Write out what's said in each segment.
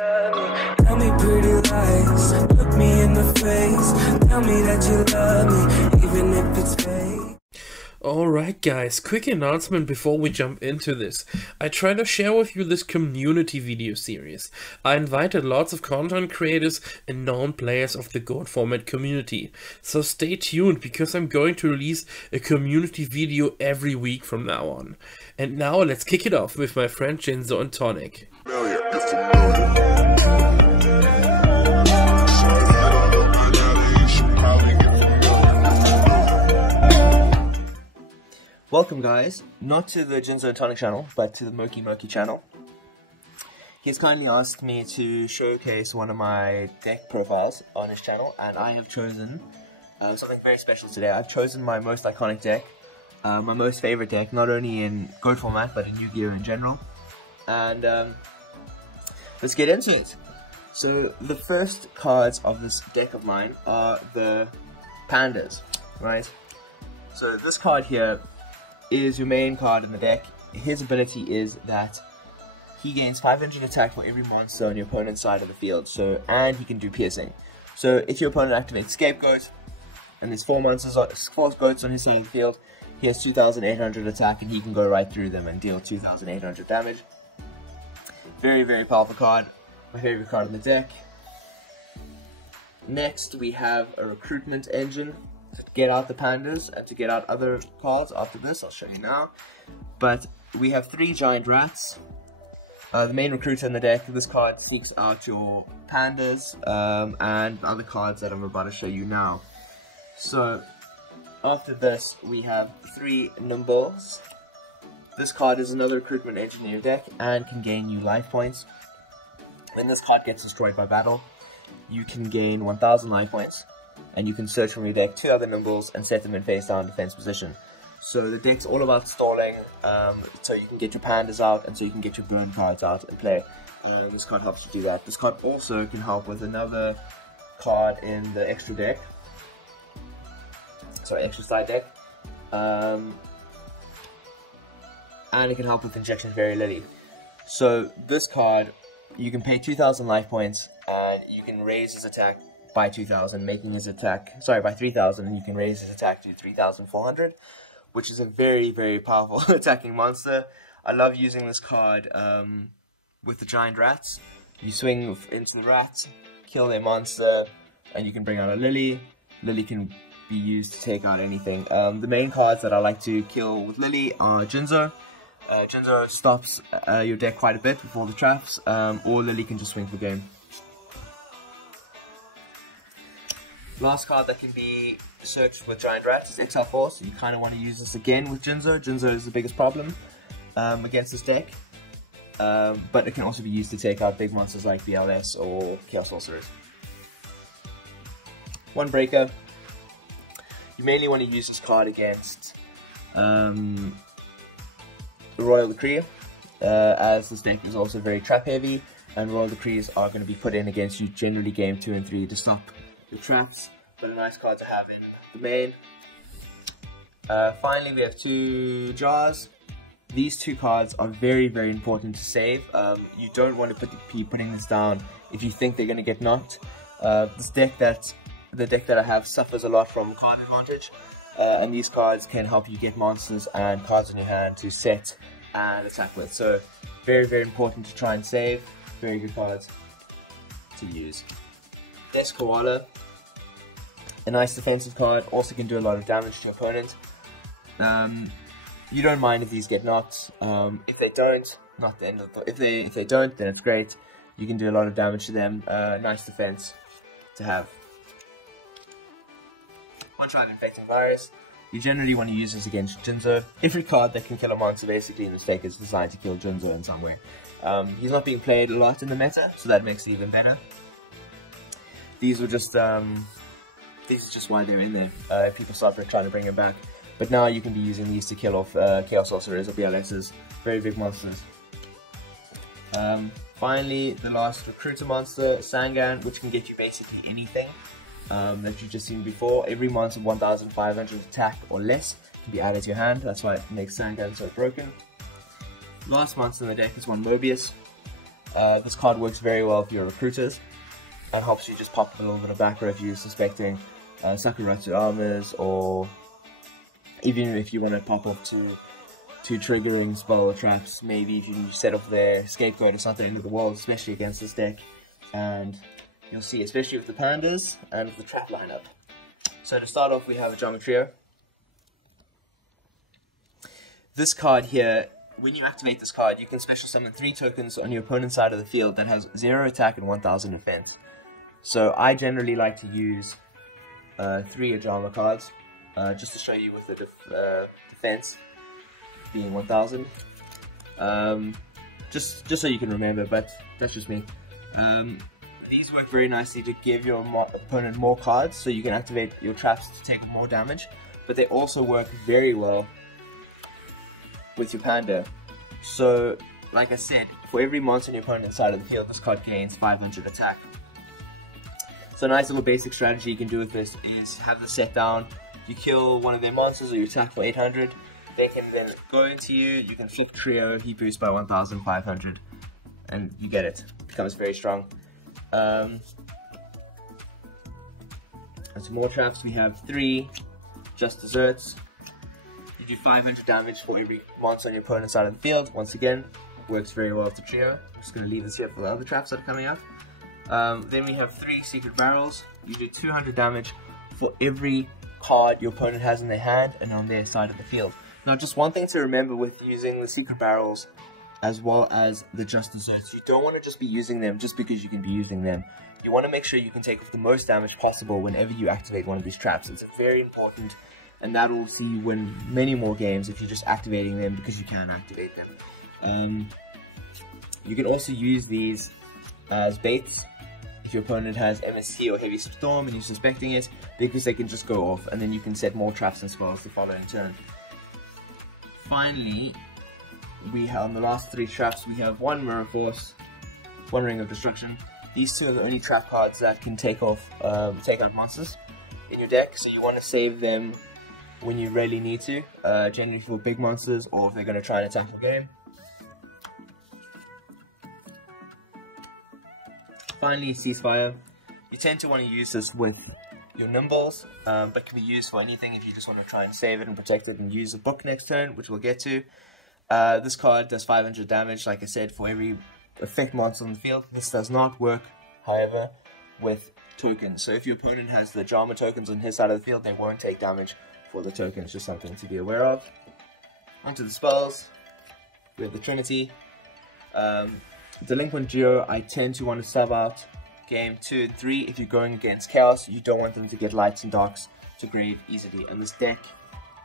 love me. Tell me pretty lies, look me in the face. Tell me that you love me, even if it's fake. Alright guys, quick announcement before we jump into this. I try to share with you this community video series. I invited lots of content creators and known players of the Goat format community. So stay tuned because I'm going to release a community video every week from now on. And now let's kick it off with my friend Jinzo&Tonic. Welcome guys, not to the Jinzo&Tonic channel, but to the Mokey channel. He's kindly asked me to showcase one of my deck profiles on his channel, and I have chosen something very special today. I've chosen my most iconic deck, my most favorite deck, not only in Goat format, but in Yu-Gi-Oh! In general. And let's get into it. So the first cards of this deck of mine are the Pandas, right? So this card here is your main card in the deck. His ability is that he gains 500 attack for every monster on your opponent's side of the field. So, and he can do piercing. So if your opponent activates Scapegoat, and there's 4 goats on his side of the field, he has 2,800 attack, and he can go right through them and deal 2,800 damage. Very, very powerful card. My favorite card in the deck. Next, we have a recruitment engine. To get out the Pandas and to get out other cards after this, I'll show you now. But we have 3 giant rats. The main recruiter in the deck, this card seeks out your Pandas and other cards that I'm about to show you now. So after this, we have 3 Nimbles. This card is another recruitment engine in your deck and can gain you life points. When this card gets destroyed by battle, you can gain 1,000 life points. And you can search from your deck 2 other Nimbles and set them in face down defense position. So the deck's all about stalling, so you can get your Pandas out and so you can get your burn cards out and play. This card helps you do that. This card also can help with another card in the extra deck. Sorry, extra side deck. And it can help with Injection Fairy Lily. So this card, you can pay 2,000 life points and you can raise his attack by 2,000, making his attack, sorry, by 3,000, and you can raise his attack to 3,400, which is a very, very powerful attacking monster. I love using this card with the giant rats. You swing into the rats, kill their monster, and you can bring out a Lily. Lily can be used to take out anything. The main cards that I like to kill with Lily are Jinzo. Jinzo stops your deck quite a bit before the traps, or Lily can just swing for game. Last card that can be searched with Giant Rats is Exile Force. You kind of want to use this again with Jinzo. Jinzo is the biggest problem against this deck. But it can also be used to take out big monsters like BLS or Chaos Sorcerers. One Breaker. You mainly want to use this card against the Royal Decree, as this deck is also very trap heavy, and Royal Decrees are going to be put in against you generally game 2 and 3 to stop your traps, but a nice card to have in the main. Finally, we have 2 Jars. These 2 cards are very, very important to save. You don't want to be putting this down if you think they're going to get knocked. The deck that I have suffers a lot from card advantage, and these cards can help you get monsters and cards in your hand to set and attack with. So very, very important to try and save. Very good cards to use. Desk Koala, a nice defensive card, also can do a lot of damage to your opponent. You don't mind if these get knocked. If they don't, not the end of the, if they don't, then it's great. You can do a lot of damage to them. Nice defense to have. One Tribe Infecting Virus. You generally want to use this against Jinzo. Every card that can kill a monster basically in this deck is designed to kill Jinzo in some way. He's not being played a lot in the meta, so that makes it even better. These are just why they're in there. People started trying to bring him back, but now you can be using these to kill off Chaos Sorcerers or BLSs, very big monsters. Finally, the last recruiter monster, Sangan, which can get you basically anything that you've just seen before. Every monster 1,500 attack or less can be added to your hand. That's why it makes Sangan so broken. Last monster in the deck is one Mobius. This card works very well for your recruiters and helps you just pop a little bit of back row if you're suspecting Sakuratsu armors, or even if you want to pop off two triggering spell traps. Maybe if you can set off their scapegoat or something into the wall, especially against this deck. And you'll see, especially with the pandas and with the trap lineup. So to start off, we have a Geometrio. This card here, when you activate this card, you can special summon 3 tokens on your opponent's side of the field that has 0 attack and 1000 defense. So I generally like to use 3 Ajama cards, just to show you with the defense being 1000. Just so you can remember, but that's just me. These work very nicely to give your opponent more cards, so you can activate your traps to take more damage, but they also work very well with your Panda. So, like I said, for every monster on your opponent's side of the field, this card gains 500 attack. So a nice little basic strategy you can do with this is have the set down, you kill one of their monsters or you attack for 800, they can then go into you, you can flip trio, he boosts by 1500, and you get it. It becomes very strong. And some more traps, we have 3 just desserts. You do 500 damage for every monster on your opponent's side of the field. Once again, works very well with the trio. I'm just going to leave this here for the other traps that are coming up. Then we have 3 secret barrels. You do 200 damage for every card your opponent has in their hand and on their side of the field. Now, just one thing to remember with using the secret barrels as well as the just desserts, you don't want to just be using them just because you can be using them. You want to make sure you can take off the most damage possible whenever you activate one of these traps. It's very important, and that will see you win many more games if you're just activating them because you can activate them. You can also use these as baits if your opponent has MST or Heavy Storm and you're suspecting it, because they can just go off and then you can set more traps and spells to follow in turn. Finally, we have on the last 3 traps, we have 1 Mirror Force, 1 Ring of Destruction. These 2 are the only trap cards that can take out monsters in your deck, so you want to save them when you really need to, generally for big monsters or if they're going to try and attack your game. Finally, Ceasefire. You tend to want to use this with your Nimbles, but can be used for anything if you just want to try and save it and protect it and use a book next turn, which we'll get to. This card does 500 damage, like I said, for every effect monster on the field. This does not work, however, with tokens. So if your opponent has the Jama tokens on his side of the field, they won't take damage for the tokens, just something to be aware of. Onto the spells, we have the Trinity. Delinquent Geo, I tend to want to sub out game 2 and 3 if you're going against Chaos. You don't want them to get lights and darks to grave easily, and this deck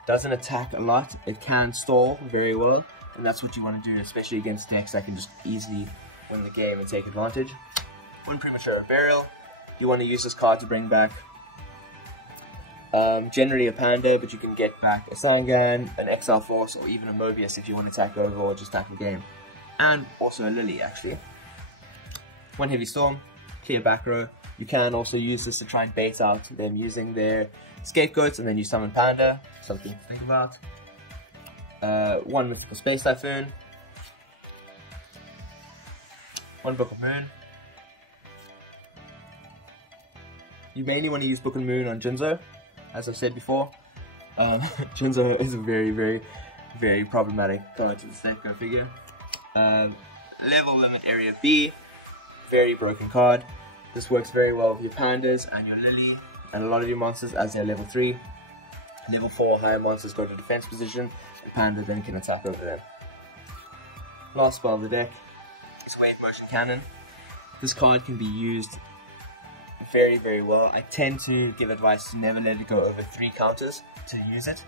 doesn't attack a lot. It can stall very well, and that's what you want to do, especially against decks that can just easily win the game and take advantage. 1 Premature Burial, you want to use this card to bring back generally a Panda, but you can get back a Sangan, an Exile Force, or even a Mobius if you want to attack over or just attack the game. And also a Lily, actually. 1 Heavy Storm, clear back row. You can also use this to try and bait out them using their scapegoats, and then you summon Panda, something to think about. 1 Mythical Space Typhoon. 1 Book of Moon. You mainly want to use Book of Moon on Jinzo, as I've said before. Jinzo is a very problematic card to this deck, go figure. Level Limit Area B, very broken card. This works very well with your Pandas and your Lily and a lot of your monsters as they're level 3. Level 4 higher monsters go to defense position, and Panda then can attack over them. Last spell of the deck is Wave Motion Cannon. This card can be used very well. I tend to give advice to never let it go over 3 counters to use it.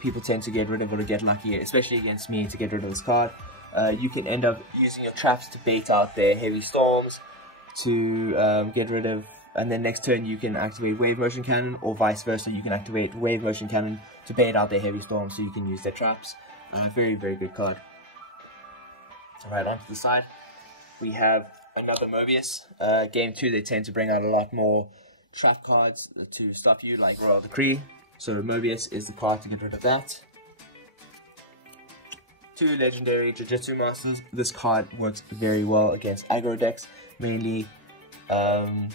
People tend to get rid of it or get lucky, especially against me, to get rid of this card. You can end up using your traps to bait out their Heavy Storms to get rid of, and then next turn you can activate Wave Motion Cannon, or vice versa, you can activate Wave Motion Cannon to bait out their Heavy Storms so you can use their traps. Very good card. Alright, onto the side we have another Mobius. Game 2 they tend to bring out a lot more trap cards to stop you, like Royal Decree. So Mobius is the card to get rid of that. 2 legendary Jujutsu Masters. This card works very well against aggro decks, mainly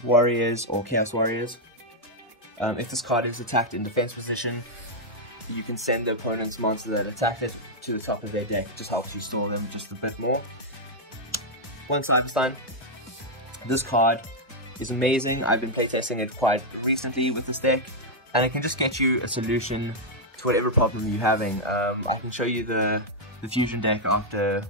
Warriors or Chaos Warriors. If this card is attacked in defense position, you can send the opponent's monster that attacked it to the top of their deck. Just helps you store them just a bit more. One Cyberstein. This card is amazing. I've been playtesting it quite recently with this deck, and it can just get you a solution to whatever problem you're having. I can show you the fusion deck after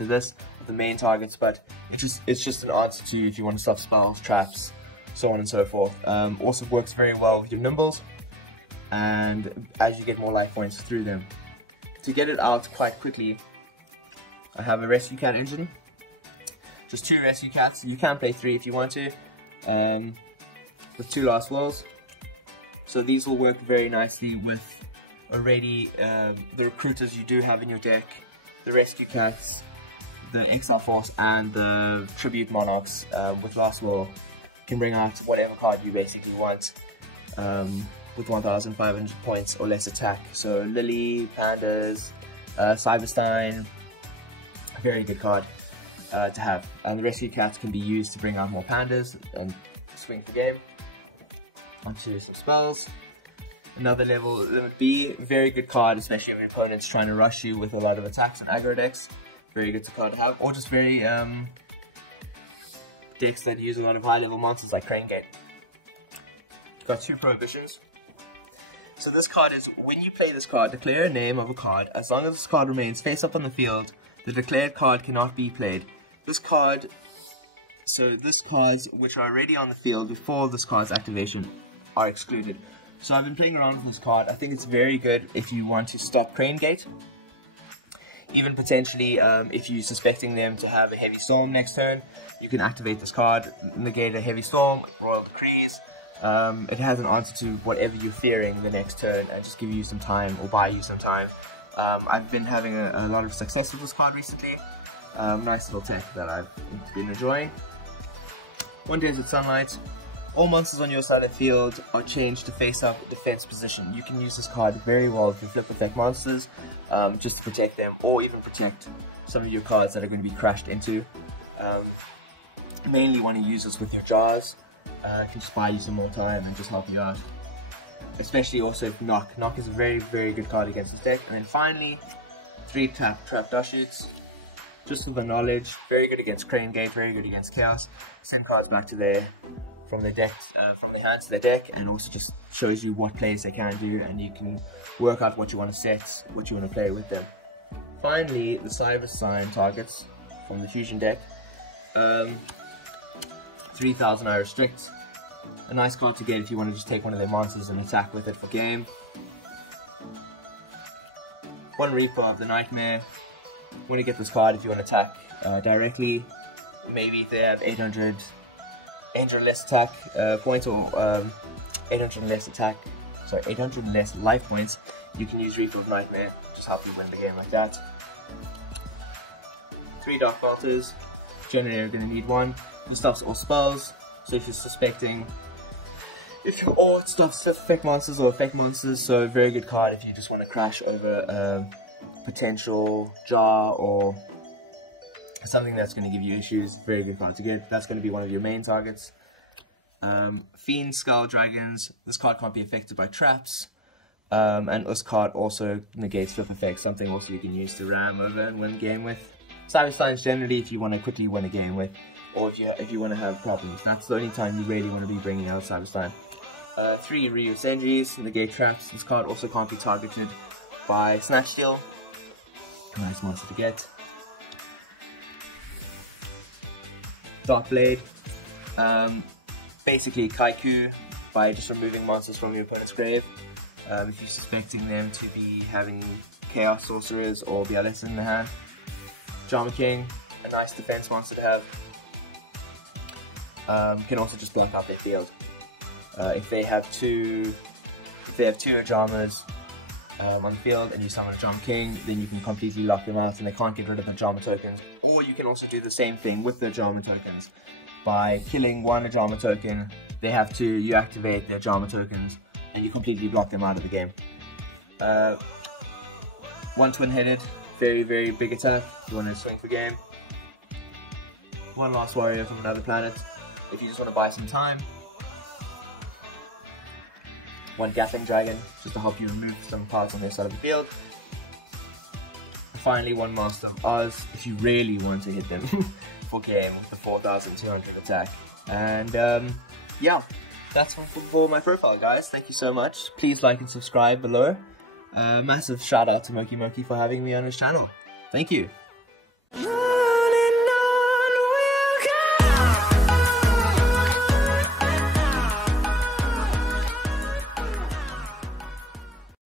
this, the main targets, but it's just an answer to you if you want to stop spells, traps, so on and so forth. Also works very well with your nimbles, and as you get more life points through them. To get it out quite quickly, I have a rescue cat engine. Just 2 rescue cats. You can play 3 if you want to, with 2 last wills. So these will work very nicely with already the recruiters you do have in your deck, the rescue cats, the exile force, and the tribute monarchs. With last will, can bring out whatever card you basically want, with 1,500 points or less attack. So Lily, Pandas, Cyberstein, a very good card to have. And the rescue cats can be used to bring out more pandas and swing the game. Onto some spells. Another level, Limit B, very good card, especially if your opponent's trying to rush you with a lot of attacks and aggro decks. Very good card to have, or just very decks that use a lot of high level monsters like Crane Gate. Got 2 prohibitions. So this card is, when you play this card, declare a name of a card. As long as this card remains face up on the field, the declared card cannot be played. This cards which are already on the field before this card's activation are excluded. So I've been playing around with this card. I think it's very good if you want to stop Crane Gate. Even potentially, if you're suspecting them to have a heavy storm next turn, you can activate this card, negate a heavy storm, Royal Decrees. It has an answer to whatever you're fearing the next turn, and just give you some time or buy you some time. I've been having a lot of success with this card recently. Nice little tech that I've been enjoying. 1 Desert Sunlight. All monsters on your side of the field are changed to face up defense position. You can use this card very well to flip effect monsters, just to protect them, or even protect some of your cards that are going to be crashed into. Mainly want to use this with your jars. Can just buy you some more time and just help you out. Especially also if Knock. Knock is a very, very good card against this deck. And then finally, 3 Trap Dashoots. Just for the knowledge, very good against Crane Gate, very good against Chaos. Send cards back to from their deck, from their hands to their deck, and also just shows you what plays they can do, and you can work out what you want to set, what you want to play with them. Finally, the Cyber Sign targets from the fusion deck. 3,000 I restrict. A nice card to get if you want to just take one of their monsters and attack with it for game. 1 Reaper of the Nightmare. Want to get this card if you want to attack directly. Maybe if they have 800 less attack points, or 800 less attack, sorry, 800 less life points, you can use Reaper of Nightmare. Just help you win the game like that. 3 Dark Bolters. Generally you're going to need 1. It stops all spells, so if you're suspecting, or it stops effect monsters or effect monsters, so very good card if you just want to crash over a potential jar or something that's going to give you issues. Very good card to get. That's going to be one of your main targets. Fiend Skull Dragons. This card can't be affected by traps, and this card also negates flip effects, something also you can use to ram over and win a game with. Cybersteins generally if you want to quickly win a game with, or if you want to have problems. That's the only time you really want to be bringing out Cyberstein. 3 Ryu Senjis, negate traps. This card also can't be targeted by Snatch Steal. Nice monster to get. Dark Blade. Basically Kaiku by just removing monsters from your opponent's grave. If you're suspecting them to be having Chaos Sorcerers or BLS in the hand. Drama King, a nice defense monster to have. Can also just block out their field. If they have two Ajamas on the field and you summon a Drama King, then you can completely lock them out and they can't get rid of the Drama tokens. Or you can also do the same thing with the Drama tokens. By killing 1 Ajama token, they have 2, you activate their Ajama tokens and you completely block them out of the game. 1 Twin-Headed very, very big attack if you want to swing for game. One last warrior from another planet if you just want to buy some time. One Gatling Dragon just to help you remove some parts on their side of the field. And finally, one Master of Oz if you really want to hit them for game with the 4,200 attack. And yeah, that's for my profile, guys. Thank you so much. Please like and subscribe below. Massive shout out to Mokey for having me on his channel. Thank you.